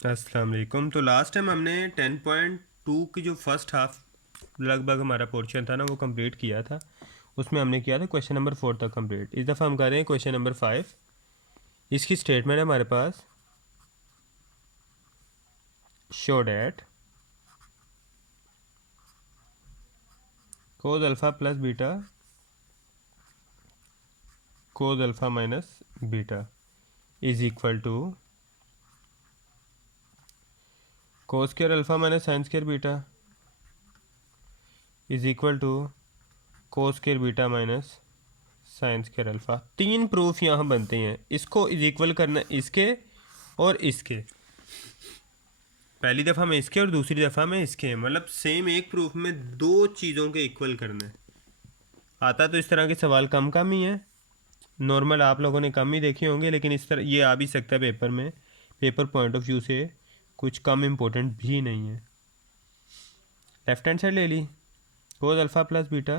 अस्सलाम वालेकुम। तो लास्ट टाइम हमने 10.2 की जो फर्स्ट हाफ लगभग हमारा पोर्शन था ना वो कंप्लीट किया था। उसमें हमने किया था क्वेश्चन नंबर 4 तक कंप्लीट। इस दफ़ा हम कर रहे हैं क्वेश्चन नंबर 5। इसकी स्टेटमेंट है हमारे पास, show that cos alpha plus beta cos alpha minus beta is equal to cos square alpha minus sine square beta is equal to cos square beta minus sine square alpha. तीन proof यहाँ बनते हैं। इसको is equal करना इसके और इसके, पहली दफ़ा में इसके और दूसरी दफ़ा में इसके, मतलब सेम एक प्रूफ में दो चीज़ों के इक्वल करना है। आता तो इस तरह के सवाल कम कम ही है, नॉर्मल आप लोगों ने कम ही देखे होंगे, लेकिन इस तरह ये आ भी सकता है पेपर में। पेपर पॉइंट ऑफ व्यू से कुछ कम इम्पोर्टेंट भी नहीं है। लेफ्ट हैंड साइड ले ली, cos alpha plus beta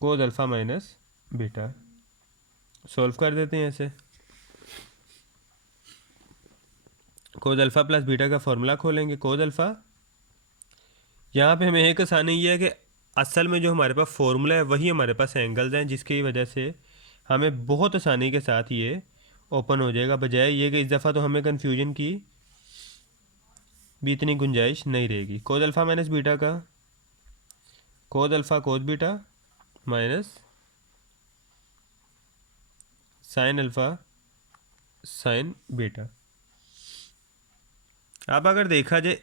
cos alpha minus beta, solve कर देते हैं ऐसे। कोस अल्फ़ा प्लस बीटा का फॉर्मूला खोलेंगे। कोस अल्फ़ा, यहाँ पे हमें एक आसानी ये है कि असल में जो हमारे पास फॉर्मूला है वही हमारे पास एंगल्स हैं, जिसकी वजह से हमें बहुत आसानी के साथ ये ओपन हो जाएगा, बजाय ये कि इस दफ़ा तो हमें कन्फ्यूजन की भी इतनी गुंजाइश नहीं रहेगी। कोस अल्फ़ा माइनस बीटा का cos alpha cos beta minus sign alpha sine beta. अब अगर देखा जाए,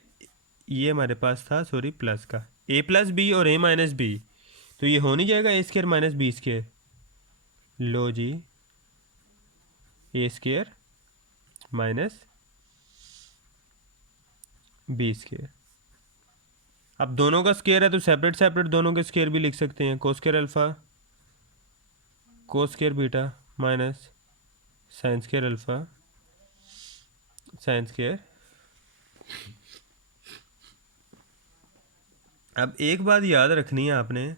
ये हमारे पास था सॉरी प्लस का, ए प्लस बी और ए माइनस बी, तो ये हो नहीं जाएगा ए स्क्र माइनस बी स्क्र। लो जी, ए स्क्र माइनस बी स्क्र। अब दोनों का स्क्वायर है तो सेपरेट सेपरेट दोनों के स्क्वायर भी लिख सकते हैं। Cos square alpha cos square beta minus sine square alpha sine square. अब एक बात याद रखनी है आपने,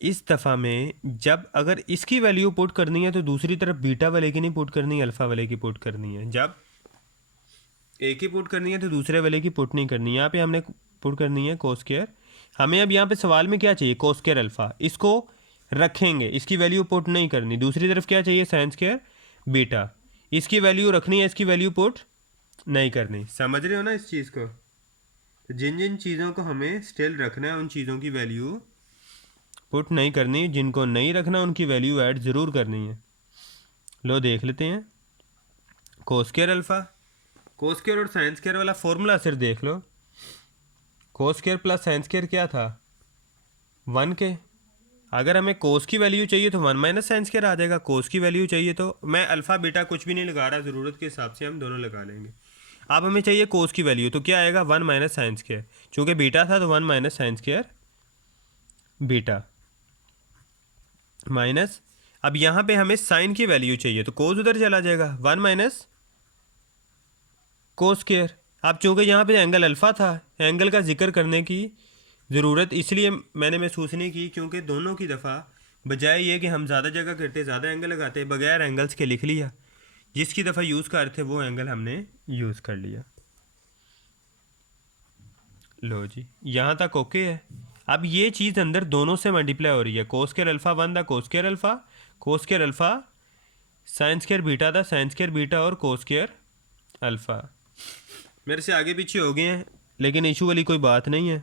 इस दफ़ा में जब अगर इसकी वैल्यू पुट करनी है तो दूसरी तरफ बीटा वाले की नहीं पुट करनी, अल्फ़ा वाले की पुट करनी है। जब एक ही पुट करनी है तो दूसरे वाले की पुट नहीं करनी है। यहाँ पे हमने पुट करनी है कोस स्क्वायर। हमें अब यहाँ पे सवाल में क्या चाहिए, कोस स्क्वायर अल्फ़ा, इसको रखेंगे, इसकी वैल्यू पुट नहीं करनी। दूसरी तरफ क्या चाहिए, साइन स्क्वायर बीटा, इसकी वैल्यू रखनी है, इसकी वैल्यू पुट नहीं करनी। समझ रहे हो ना इस चीज़ को? तो जिन जिन चीज़ों को हमें स्टिल रखना है उन चीज़ों की वैल्यू पुट नहीं करनी, जिनको नहीं रखना उनकी वैल्यू ऐड ज़रूर करनी है। लो देख लेते हैं। Cos square alpha, cos square और साइन स्क्वायर वाला फॉर्मूला सिर्फ देख लो। Cos square plus sine square क्या था, 1 के। अगर हमें कोस की वैल्यू चाहिए तो 1 माइनस साइन स्क्वायर आ जाएगा। कोस की वैल्यू चाहिए तो मैं अल्फ़ा बीटा कुछ भी नहीं लगा रहा, ज़रूरत के हिसाब से हम दोनों लगा लेंगे। अब हमें चाहिए कोस की वैल्यू, तो क्या आएगा, 1 माइनस साइन स्क्वायर। चूँकि बीटा था तो 1 minus sine square beta minus. अब यहाँ पे हमें साइन की वैल्यू चाहिए तो कोस उधर चला जाएगा, 1 माइनस कोस स्क्वायर। अब चूँकि यहाँ पे एंगल अल्फ़ा था, एंगल का जिक्र करने की ज़रूरत इसलिए मैंने महसूस नहीं की क्योंकि दोनों की दफ़ा बजाय ये कि हम ज़्यादा जगह करते ज़्यादा एंगल लगाते, बगैर एंगल्स के लिख लिया। जिसकी दफ़ा यूज़ कर थे वो एंगल हमने यूज़ कर लिया। लो जी, यहाँ तक ओके है। अब ये चीज़ अंदर दोनों से मल्टीप्लाई हो रही है। कोस स्क्वायर अल्फ़ा 1 था, कोस square alpha, cos square alpha sign square beta था, साइन स्क्वायर बीटा और कोस स्क्वायर अल्फ़ा। मेरे से आगे पीछे हो गए हैं लेकिन इशू वाली कोई बात नहीं है।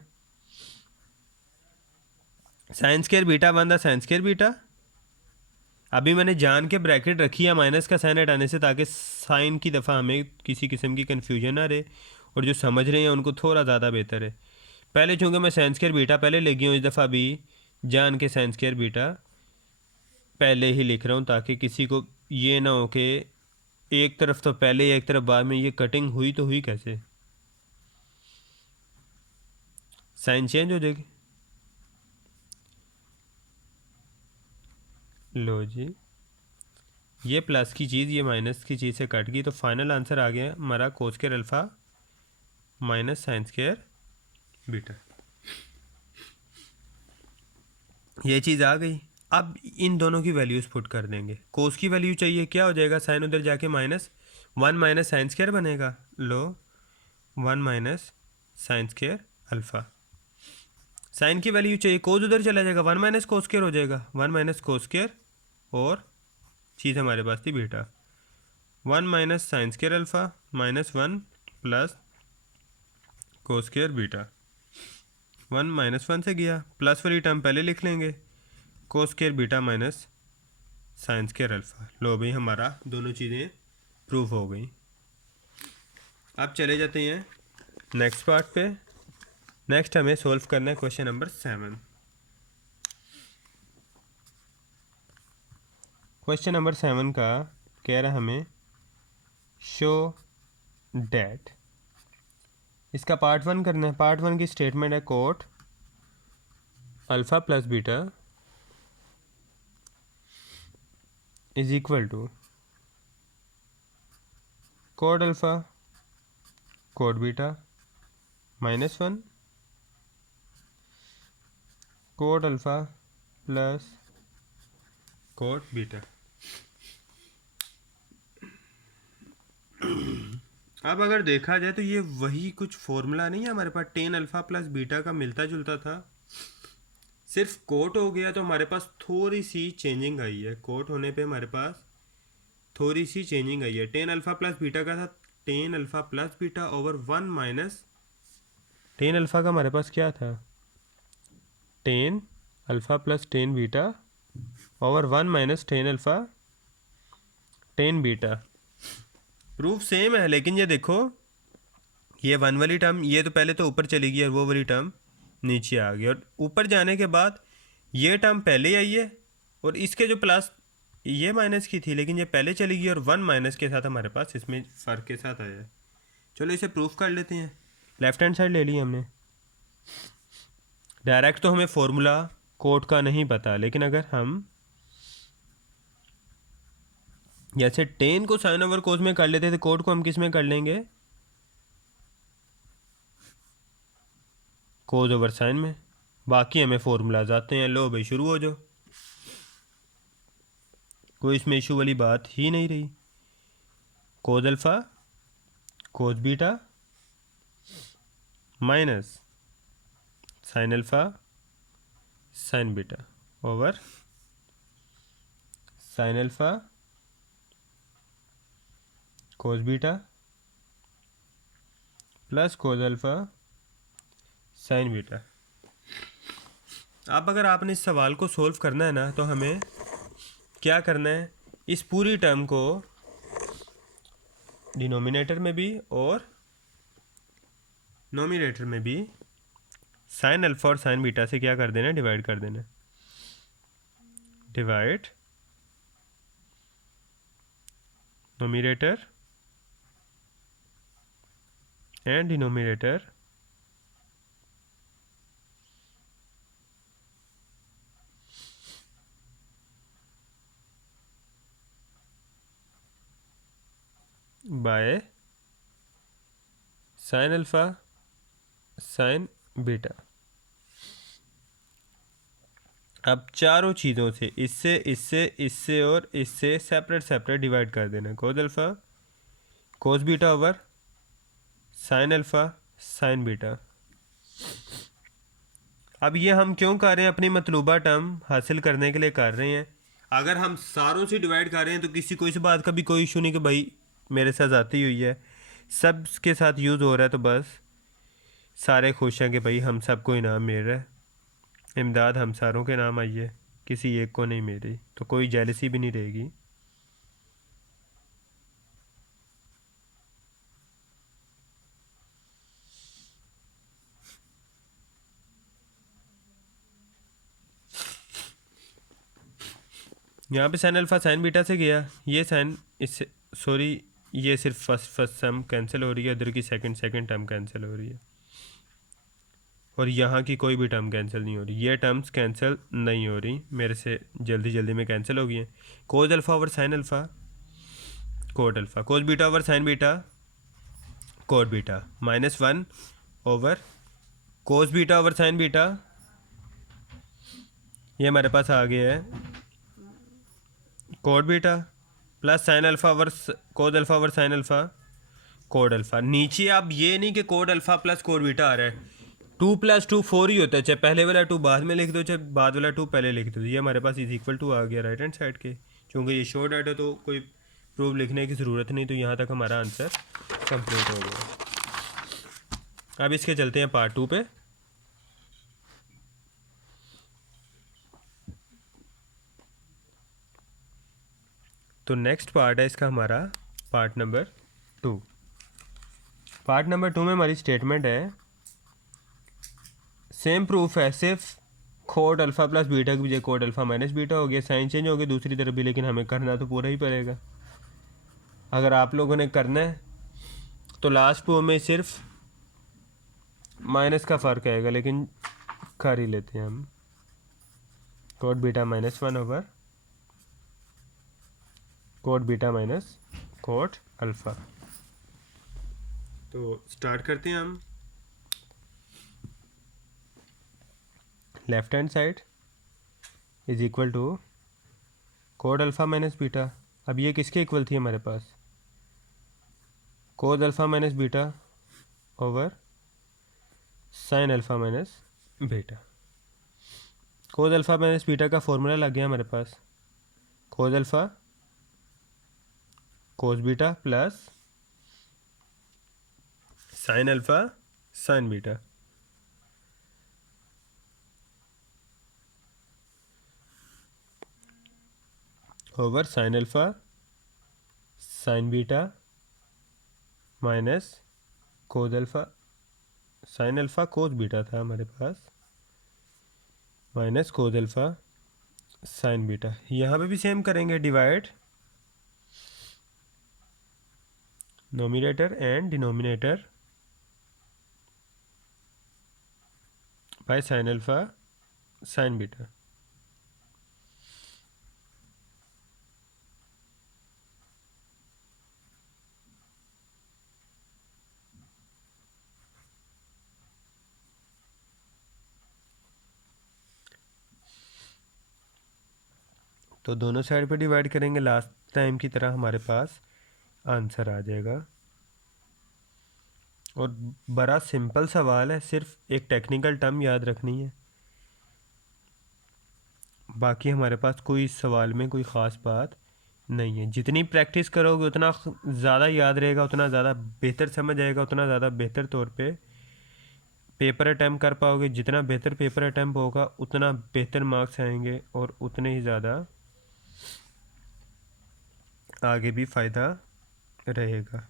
साइन स्क्वायर बीटा 1 था, साइन स्क्वायर बीटा। अभी मैंने जान के ब्रैकेट रखी है माइनस का साइन हटाने से, ताकि साइन की दफ़ा हमें किसी किस्म की कन्फ्यूजन ना रहे और जो समझ रहे हैं उनको थोड़ा ज़्यादा बेहतर है। पहले चूँकि मैं साइन स्क्वायर बीटा पहले ले गया हूँ, इस दफ़ा भी जान के साइन स्क्वायर बीटा पहले ही लिख रहा हूँ, ताकि किसी को ये ना हो कि एक तरफ तो पहले एक तरफ बाद में, ये कटिंग हुई तो हुई कैसे, साइन चेंज हो जाएगी। लो जी, ये प्लस की चीज़ ये माइनस की चीज़ से कट गई, तो फाइनल आंसर आ गया हमारा कोस square alpha minus sine square beta. ये चीज़ आ गई। अब इन दोनों की वैल्यूज़ पुट कर देंगे। कोस की वैल्यू चाहिए, क्या हो जाएगा, साइन उधर जाके माइनस 1 माइनस साइन स्क्वायर बनेगा, लो 1 minus sine square alpha. Sine की वैल्यू चाहिए, कोस उधर चला जाएगा, 1 माइनस कोस स्क्वायर हो जाएगा, 1 माइनस कोस स्क्वायर, और चीज़ हमारे पास थी beta, 1 minus sine square alpha minus 1 plus cos square beta. 1 minus 1 से गया, प्लस वाली टर्म पहले लिख लेंगे, cos square beta minus sine square alpha. लो भाई हमारा दोनों चीज़ें प्रूफ हो गई। अब चले जाते हैं नेक्स्ट पार्ट पे। नेक्स्ट हमें सोल्व करना है क्वेश्चन नंबर 7। क्वेश्चन नंबर 7 का कह रहा हमें शो डैट, इसका पार्ट 1 करना है। पार्ट 1 की स्टेटमेंट है cot alpha plus beta is equal to cot alpha cot beta minus 1 cot alpha plus cot beta. अब अगर देखा जाए तो ये वही कुछ फॉर्मूला नहीं है हमारे पास, टेन अल्फ़ा प्लस बीटा का मिलता जुलता था, सिर्फ कोट हो गया तो हमारे पास थोड़ी सी चेंजिंग आई है। कोट होने पे हमारे पास थोड़ी सी चेंजिंग आई है। टेन अल्फ़ा प्लस बीटा का था tan alpha plus beta over 1 minus tan alpha का हमारे पास क्या था, tan alpha plus tan beta over 1 minus tan alpha tan beta. Proof same है, लेकिन ये देखो ये 1 वाली टर्म ये तो पहले तो ऊपर चली गई और वो वाली टर्म नीचे आ गई, और ऊपर जाने के बाद ये टर्म पहले आई है और इसके जो प्लस ये माइनस की थी, लेकिन ये पहले चली गई और 1 माइनस के साथ हमारे पास इसमें फ़र्क के साथ आया है। चलो इसे प्रूफ कर लेते हैं। लेफ्ट हैंड साइड ले ली हमने। डायरेक्ट तो हमें फॉर्मूला कोट का नहीं पता, लेकिन अगर हम जैसे टेन को साइन ओवर कोस में कर लेते थे, कोट को हम किस में कर लेंगे, कोस ओवर साइन में। बाकी हमें फॉर्मूलाज आते हैं। लो भाई शुरू हो जाओ, कोई इसमें इशू वाली बात ही नहीं रही। Cos alpha cos beta minus sign alpha sine beta over sine alpha cos beta plus cos alpha sine beta. अब अगर आपने इस सवाल को सॉल्व करना है ना, तो हमें क्या करना है, इस पूरी टर्म को डिनोमिनेटर में भी और नोमिनेटर में भी साइन अल्फ़ा और साइन बीटा से क्या कर देना है, डिवाइड कर देना है। Divide nominator and denominator by sine alpha sine beta. अब चारों चीज़ों से इससे इससे इससे और इससे सेपरेट सेपरेट डिवाइड कर देना। Cos alpha cos beta over sine alpha sine beta. अब ये हम क्यों कर रहे हैं, अपनी मतलूबा टर्म हासिल करने के लिए कर रहे हैं। अगर हम सारों से डिवाइड कर रहे हैं तो किसी को इस बात का भी कोई इशू नहीं कि भाई मेरे साथ आती हुई है, सब के साथ यूज़ हो रहा है, तो बस सारे खुश हैं कि भाई हम सबको इनाम मिल रहा है। इमदाद हम सारों के नाम आई है, किसी एक को नहीं मिल रही, तो कोई जेलसी भी नहीं रहेगी। यहाँ पे साइन अल्फ़ा साइन बीटा से गया, ये साइन इससे सॉरी ये सिर्फ फर्स्ट टर्म कैंसिल हो रही है, इधर की सेकंड टर्म कैंसिल हो रही है, और यहाँ की कोई भी टर्म कैंसिल नहीं हो रही। ये टर्म्स कैंसिल नहीं हो रही मेरे से, जल्दी जल्दी में कैंसिल हो गई हैं। Cos alpha over sine alpha cot alpha, cos beta over sine beta cot beta, minus 1 over cos beta over sine beta, ये हमारे पास आ गया है cot beta plus sine alpha over cot alpha over sine alpha cot alpha. नीचे आप ये नहीं कि cot alpha plus cot beta आ रहा है, 2+2 4 ही होता है, चाहे पहले वाला 2 बाद में लिख दो चाहे बाद वाला 2 पहले लिख दो। ये हमारे पास इज इक्वल टू आ गया राइट हैंड साइड के, क्योंकि ये शॉर्ट डाटा तो कोई प्रूफ लिखने की ज़रूरत नहीं, तो यहाँ तक हमारा आंसर कंप्लीट हो गया। अब इसके चलते हैं पार्ट 2 पे। तो नेक्स्ट पार्ट है इसका हमारा पार्ट नंबर 2। पार्ट नंबर 2 में हमारी स्टेटमेंट है सेम प्रूफ है, सिर्फ कोड अल्फ़ा प्लस बीटा की बजाय कोड अल्फ़ा माइनस बीटा हो गया, साइन चेंज हो गया दूसरी तरफ भी, लेकिन हमें करना तो पूरा ही पड़ेगा। अगर आप लोगों ने करना है तो लास्ट प्रूफ में सिर्फ माइनस का फ़र्क आएगा, लेकिन कर ही लेते हैं हम। Cot beta -1 over cot beta minus cot alpha. तो स्टार्ट करते हैं हम। Left hand side is equal to cot alpha minus beta. अब ये किसके इक्वल थी हमारे पास, cos alpha minus beta over sine alpha minus beta. Cos alpha minus beta का फॉर्मूला लग गया हमारे पास, cos alpha cos beta plus sine alpha sine beta. Over sine alpha sine beta minus cos alpha, sine alpha cos beta था हमारे पास, minus cos alpha sine beta. यहाँ पे भी सेम करेंगे, divide nominator and denominator by sine alpha sine beta. तो दोनों side पे डिवाइड करेंगे, लास्ट टाइम की तरह हमारे पास आंसर आ जाएगा। और बड़ा सिंपल सवाल है, सिर्फ एक टेक्निकल टर्म याद रखनी है, बाकी हमारे पास कोई सवाल में कोई ख़ास बात नहीं है। जितनी प्रैक्टिस करोगे उतना ज़्यादा याद रहेगा, उतना ज़्यादा बेहतर समझ आएगा, उतना ज़्यादा बेहतर तौर पे पेपर अटैम्प्ट कर पाओगे। जितना बेहतर पेपर अटैम्प्ट होगा उतना बेहतर मार्क्स आएंगे और उतने ही ज़्यादा आगे भी फ़ायदा रहेगा।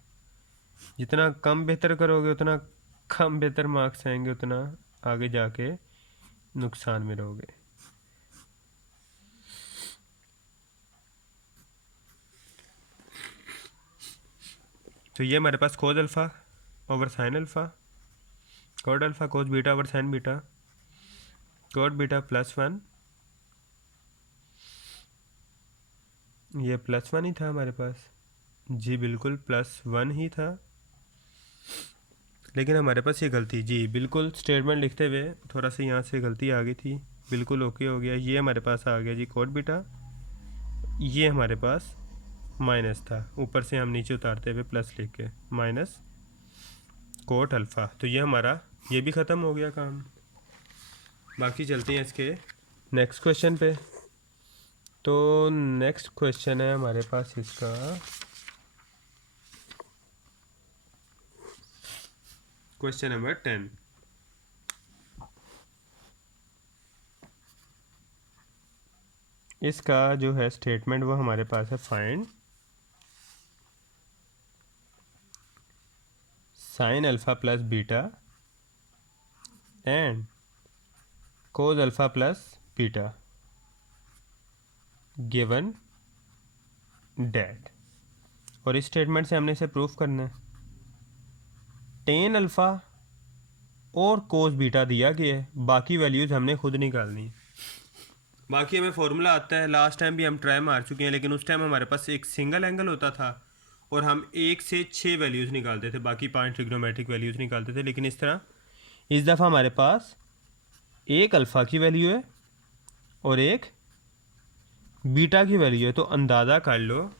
जितना कम बेहतर करोगे उतना कम बेहतर मार्क्स आएंगे, उतना आगे जाके नुकसान में रहोगे। तो ये हमारे पास cos alpha over sine alpha, cot alpha cos beta over sine beta, cot beta +1, ये +1 ही था हमारे पास जी, बिल्कुल +1 ही था, लेकिन हमारे पास ये गलती जी बिल्कुल स्टेटमेंट लिखते हुए थोड़ा सा यहाँ से गलती आ गई थी, बिल्कुल ओके हो गया। ये हमारे पास आ गया जी कोड बीटा, ये हमारे पास माइनस था, ऊपर से हम नीचे उतारते हुए प्लस लिख के माइनस कोट अल्फ़ा। तो ये हमारा ये भी ख़त्म हो गया काम। बाकी चलते हैं इसके नेक्स्ट क्वेश्चन पे। तो नेक्स्ट क्वेश्चन है हमारे पास इसका क्वेश्चन नंबर 10। इसका जो है स्टेटमेंट वो हमारे पास है, find sine alpha plus beta and cos alpha plus beta given that. और इस स्टेटमेंट से हमने इसे प्रूफ करना है। टेन अल्फ़ा और कोस बीटा दिया गया है, बाकी वैल्यूज़ हमने खुद निकालनी है। बाकी हमें फॉर्मूला आता है, लास्ट टाइम भी हम ट्राई मार चुके हैं, लेकिन उस टाइम हमारे पास एक सिंगल एंगल होता था और हम 1 से 6 वैल्यूज़ निकालते थे, बाकी 5 ट्रिग्नोमेट्रिक वैल्यूज़ निकालते थे। लेकिन इस तरह इस दफ़ा हमारे पास एक अल्फ़ा की वैल्यू है और एक बीटा की वैल्यू है। तो अंदाज़ा कर लो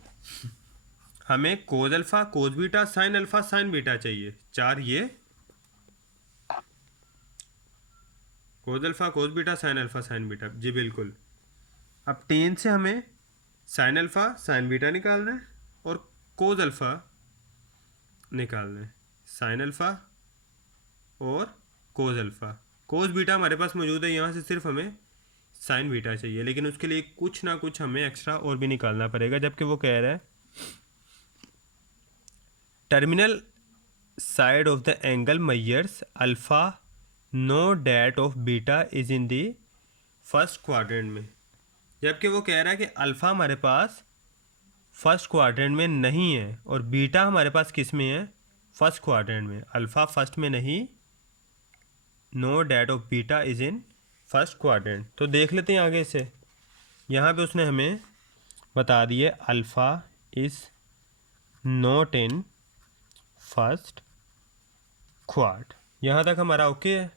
हमें cos alpha, cos beta, sine alpha, sine beta चाहिए। 4 ये, cos alpha, cos beta, sine alpha, sine beta, जी बिल्कुल। अब टेन से हमें साइन अल्फा, साइन बीटा निकालना है और कोस अल्फा निकालना है, साइन अल्फा और कोस अल्फा। कोस बीटा हमारे पास मौजूद है, यहाँ से सिर्फ हमें साइन बीटा चाहिए, लेकिन उसके लिए कुछ ना कुछ हमें एक्स्ट्रा और भी निकालना पड़ेगा। जबकि वो कह रहा है terminal side of the angle measures alpha, know that of beta is in the first quadrant में। जबकि वो कह रहा है कि अल्फ़ा हमारे पास फर्स्ट क्वाड्रेंट में नहीं है और बीटा हमारे पास किस में है, फर्स्ट क्वाड्रेंट में। अल्फ़ा फर्स्ट में नहीं, know that of beta is in first quadrant. तो देख लेते हैं आगे से। यहाँ पे उसने हमें बता दिए alpha is not in first quad. यहाँ तक हमारा ओके है।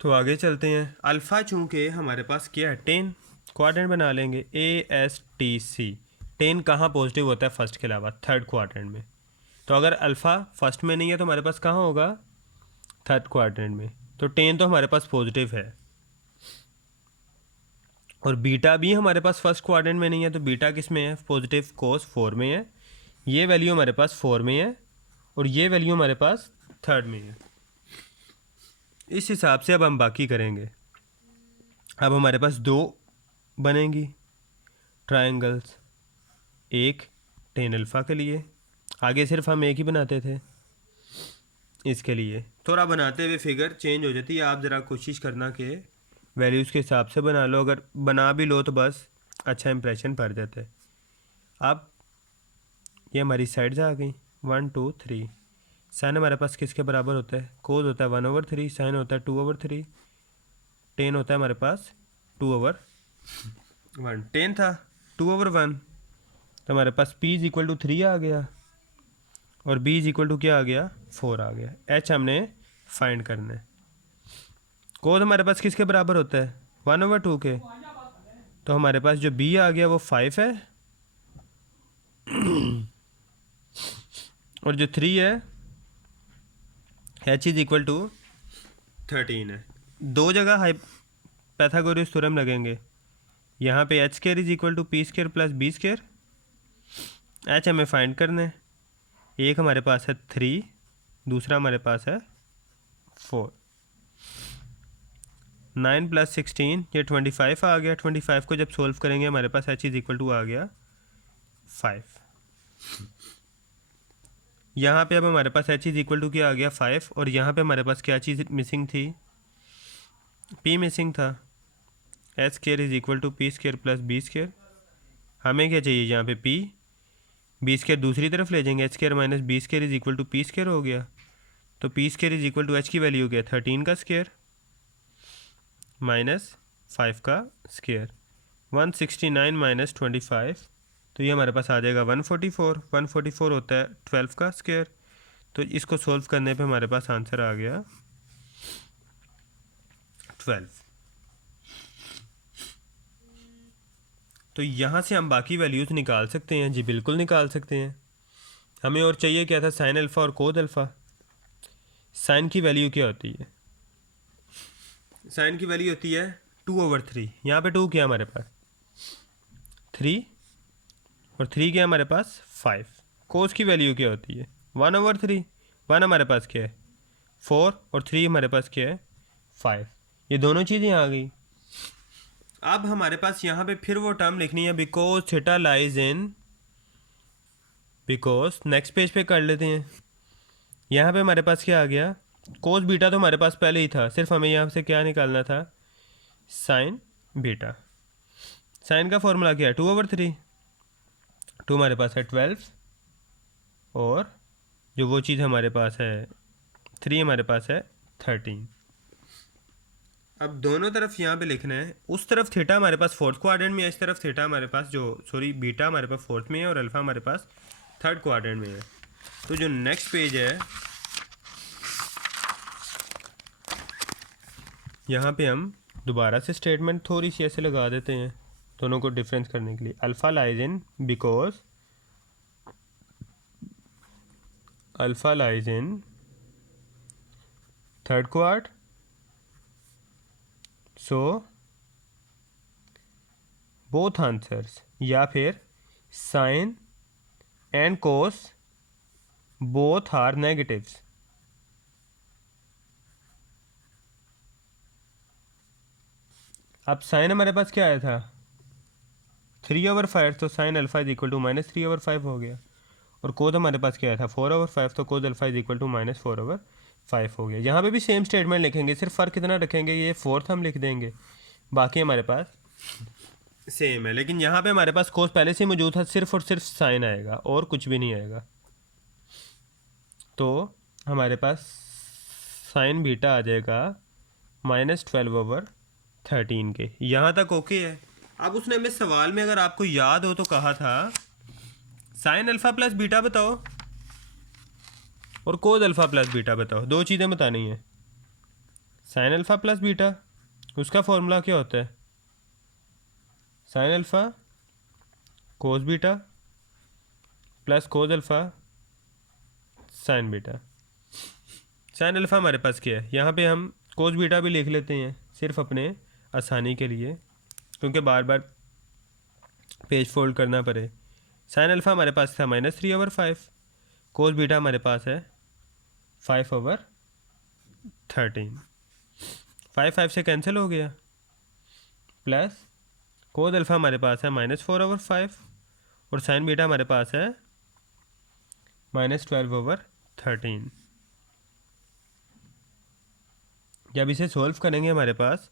तो आगे चलते हैं। अल्फ़ा चूँकि हमारे पास क्या है, 10 क्वाड्रेंट बना लेंगे, ASTC। 10 कहाँ पॉजिटिव होता है फर्स्ट के अलावा, थर्ड क्वाड्रेंट में। तो अगर अल्फ़ा फर्स्ट में नहीं है तो हमारे पास कहाँ होगा, थर्ड क्वाड्रेंट में। तो 10 तो हमारे पास पॉजिटिव है और बीटा भी हमारे पास फर्स्ट क्वाड्रेंट में नहीं है। तो बीटा किस में है, पॉजिटिव, कोस 4 में है। ये वैल्यू हमारे पास 4 में है और ये वैल्यू हमारे पास थर्ड में है। इस हिसाब से अब हम बाकी करेंगे। अब हमारे पास 2 बनेंगी ट्रायंगल्स, एक टेन अल्फ़ा के लिए, आगे सिर्फ हम एक ही बनाते थे, इसके लिए थोड़ा बनाते हुए फिगर चेंज हो जाती है। आप ज़रा कोशिश करना कि वैल्यूज़ के हिसाब से बना लो, अगर बना भी लो तो बस अच्छा इंप्रेशन पड़ जाता है। अब ये हमारी साइड्स आ गई, 1 2 3। साइन हमारे पास किसके बराबर होता है, कोस होता है 1/3, साइन होता है 2/3, टेन होता है हमारे पास 2/1। टेन था 2/1, तो हमारे पास P इज इक्वल टू 3 आ गया और B इज इक्वल टू क्या आ गया, 4 आ गया। H हमने फाइंड करना है। कोस हमारे पास किसके बराबर होता है, 1/2 के। तो हमारे पास जो B आ गया वो 5 है और जो 3 है H इज इक्वल टू 13 है। दो जगह पाइथागोरस थ्योरम लगेंगे। यहाँ पे H² is equal to P² plus B²। H हमें फाइंड करना है। एक हमारे पास है 3, दूसरा हमारे पास है 4। 9 + 16 ये 25 आ गया। 25 को जब सोल्व करेंगे हमारे पास H इज इक्वल टू आ गया 5। यहाँ पे अब हमारे पास H इज इक्वल टू क्या आ गया 5 और यहाँ पे हमारे पास क्या चीज़ मिसिंग थी, P मिसिंग था। H² is equal to P² plus B²। हमें क्या चाहिए यहाँ पे P, B² दूसरी तरफ ले जाएंगे, H² minus B² is equal to P² हो गया। तो P² is equal to H की वैल्यू हो गया 13 का स्क्वायर माइनस 5 का स्क्वायर। 169 माइनस 25, तो ये हमारे पास आ जाएगा 144। 144 होता है 12 का स्क्वायर। तो इसको सोल्व करने पे हमारे पास आंसर आ गया 12। तो यहाँ से हम बाकी वैल्यूज़ निकाल सकते हैं, जी बिल्कुल निकाल सकते हैं। हमें और चाहिए क्या था, साइन अल्फ़ा और कोस अल्फ़ा। साइन की वैल्यू क्या होती है, साइन की वैल्यू होती है 2/3। यहाँ पे 2 क्या हमारे पास 3 और 3 क्या हमारे पास 5। कोस की वैल्यू क्या होती है 1/3। 1 हमारे पास क्या है 4 और 3 हमारे पास क्या है 5। ये दोनों चीज़ें आ गई। अब हमारे पास यहाँ पे फिर वो टर्म लिखनी है, because theta lies in, because next page पे कर लेते हैं। यहाँ पे हमारे पास क्या आ गया, कोस बीटा तो हमारे पास पहले ही था, सिर्फ हमें यहाँ से क्या निकालना था, साइन बीटा। साइन का फॉर्मूला क्या है 2/3। 2 हमारे पास है 12 और जो वो चीज़ हमारे पास है 3 हमारे पास है 13। अब दोनों तरफ यहाँ पे लिखना है, उस तरफ थीटा हमारे पास फोर्थ क्वाड्रेंट में है, इस तरफ थीटा हमारे पास बीटा हमारे पास फोर्थ में है और अल्फ़ा हमारे पास थर्ड क्वाड्रेंट में है। तो जो नेक्स्ट पेज है यहाँ पे हम दोबारा से स्टेटमेंट थोड़ी सी ऐसे लगा देते हैं दोनों को डिफरेंस करने के लिए। Alpha lies in because alpha lies in third quart, so both answers, या फिर sine and cos both are negatives. अब साइन हमारे पास क्या आया था 3/5, तो sine alpha is equal to -3/5 हो गया। और कोद हमारे पास क्या आया था 4/5, तो कोद अल्फा इज इक्वल टू -4/5 हो गया। यहाँ पे भी सेम स्टेटमेंट लिखेंगे, सिर्फ फ़र्क कितना रखेंगे, ये फोर्थ हम लिख देंगे, बाकी हमारे पास सेम है। लेकिन यहाँ पे हमारे पास कोस पहले से ही मौजूद था, सिर्फ और सिर्फ साइन आएगा और कुछ भी नहीं आएगा। तो हमारे पास साइन बीटा आ जाएगा -12/13 के। यहाँ तक ओके है। अब उसने हमें सवाल में, अगर आपको याद हो तो, कहा था साइन अल्फ़ा प्लस बीटा बताओ और कोस अल्फ़ा प्लस बीटा बताओ, दो चीज़ें बतानी है। साइन अल्फ़ा प्लस बीटा, उसका फॉर्मूला क्या होता है, sign alpha cos beta plus cos alpha sine beta. Sine alpha हमारे पास क्या है, यहाँ पे हम कोस बीटा भी लिख लेते हैं सिर्फ अपने आसानी के लिए, क्योंकि बार बार पेज फोल्ड करना पड़े। साइन अल्फ़ा हमारे पास था -3/5, कोस बीटा हमारे पास है 5/13। 5 से कैंसिल हो गया, प्लस कोस अल्फ़ा हमारे पास है -4/5 और साइन बीटा हमारे पास है -12/13। जब इसे सॉल्व करेंगे हमारे पास,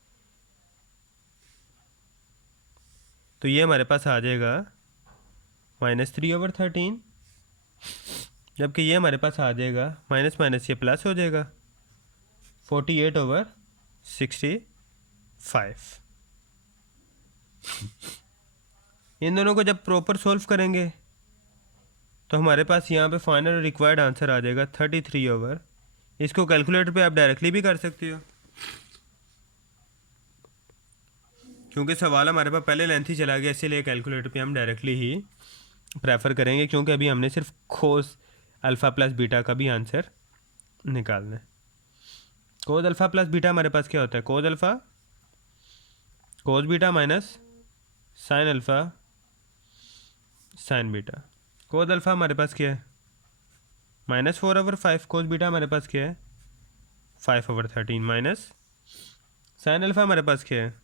तो ये हमारे पास आ जाएगा -3/13, जबकि ये हमारे पास आ जाएगा माइनस माइनस ये प्लस हो जाएगा 48/65। इन दोनों को जब प्रॉपर सॉल्व करेंगे तो हमारे पास यहाँ पे फाइनल रिक्वायर्ड आंसर आ जाएगा 33/। इसको कैलकुलेटर पे आप डायरेक्टली भी कर सकते हो, क्योंकि सवाल हमारे पास पहले लेंथ ही चला गया, इसीलिए कैलकुलेटर पे हम डायरेक्टली ही प्रेफर करेंगे, क्योंकि अभी हमने सिर्फ कोस अल्फ़ा प्लस बीटा का भी आंसर निकालना है। कोस अल्फ़ा प्लस बीटा हमारे पास क्या होता है, cos alpha cos beta minus sign alpha sine beta. Cos alpha हमारे पास क्या है -4/5, कोस बीटा हमारे पास क्या है 5/13 माइनस साइन अल्फ़ा हमारे पास क्या है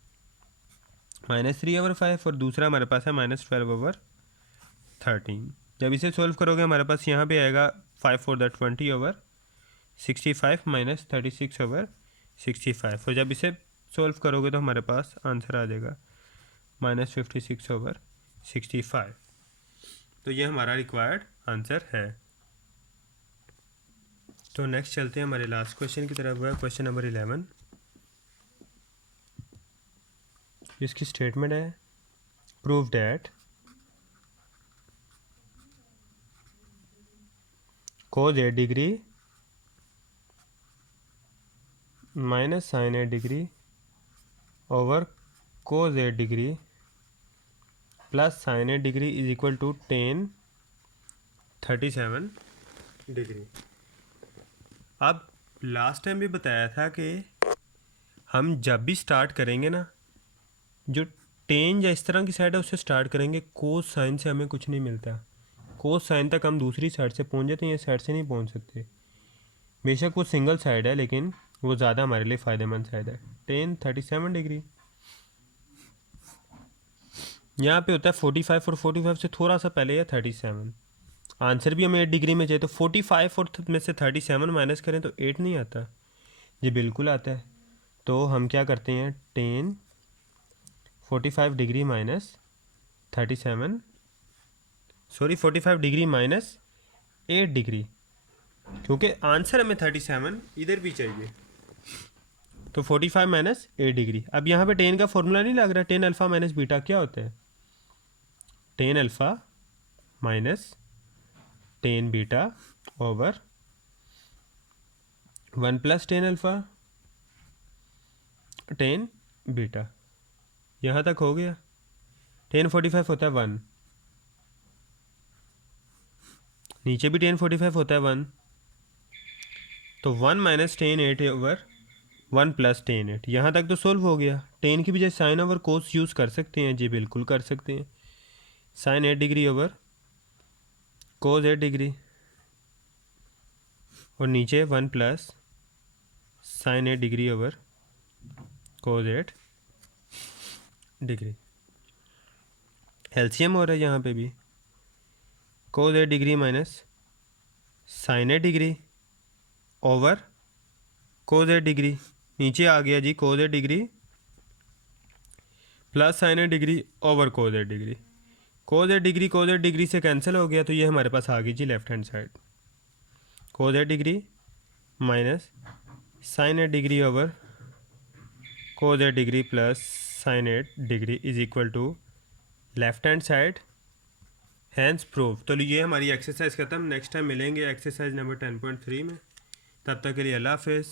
-3/5 और दूसरा हमारे पास है -12/13। जब इसे सॉल्व करोगे हमारे पास यहाँ पे आएगा 5 4 20/65 -36/65। और जब इसे सॉल्व करोगे तो हमारे पास आंसर आ जाएगा -56/65। तो ये हमारा रिक्वायर्ड आंसर है। तो नेक्स्ट चलते हैं हमारे लास्ट क्वेश्चन की तरफ, हुआ क्वेश्चन नंबर 11। इसकी स्टेटमेंट है prove that cos a degree minus sine A degree over cos a degree plus sine A degree is equal to tan 37 degree. अब लास्ट टाइम भी बताया था कि हम जब भी स्टार्ट करेंगे ना, जो टेन या इस तरह की साइड है उससे स्टार्ट करेंगे। कोस साइन से हमें कुछ नहीं मिलता, कोस साइन तक हम दूसरी साइड से पहुंच जाते हैं, ये साइड से नहीं पहुंच सकते। बेशक वो सिंगल साइड है, लेकिन वो ज़्यादा हमारे लिए फ़ायदेमंद साइड है। tan 37 डिग्री यहाँ पे होता है 45 और 45 से थोड़ा सा पहले है 37। आंसर भी हमें 8 डिग्री में चाहिए, तो 45 और में से 37 माइनस करें तो 8 नहीं आता, जी बिल्कुल आता है। तो हम क्या करते हैं, tan 45 degree minus 37, sorry 45 degree minus 8 degree, क्योंकि आंसर हमें 37 इधर भी चाहिए, तो 45 माइनस 8 डिग्री। अब यहाँ पे टेन का फॉर्मूला नहीं लग रहा, tan अल्फ़ा माइनस बीटा क्या होता है, tan alpha minus tan beta over 1 + tan alpha tan beta, यहाँ तक हो गया। टेन 45 होता है 1, नीचे भी टेन 45 होता है 1, तो 1 minus ten 8 over 1 plus ten 8, यहाँ तक तो सोल्व हो गया। टेन की बजाय साइन ओवर कोस यूज़ कर सकते हैं जी, बिल्कुल कर सकते हैं। Sine 8 degree over cos 8 degree, और नीचे 1 plus sine 8 degree over cos 8 degree. LCM हो रहा है यहाँ पे भी, cos 8 degree minus sine 8 degree over cos 8 degree, नीचे आ गया जी cos 8 degree plus sine 8 degree over cos 8 degree. Cos 8 degree से कैंसिल हो गया, तो ये हमारे पास आ गई जी left hand side. Cos 8 degree minus sine 8 degree over cos 8 degree plus sine 8 degree is equal to left hand side, hence proof. तो ये हमारी एक्सरसाइज ख़त्म। नेक्स्ट टाइम मिलेंगे एक्सरसाइज नंबर 10.3 में। तब तक के लिए अल्लाह हाफिज़।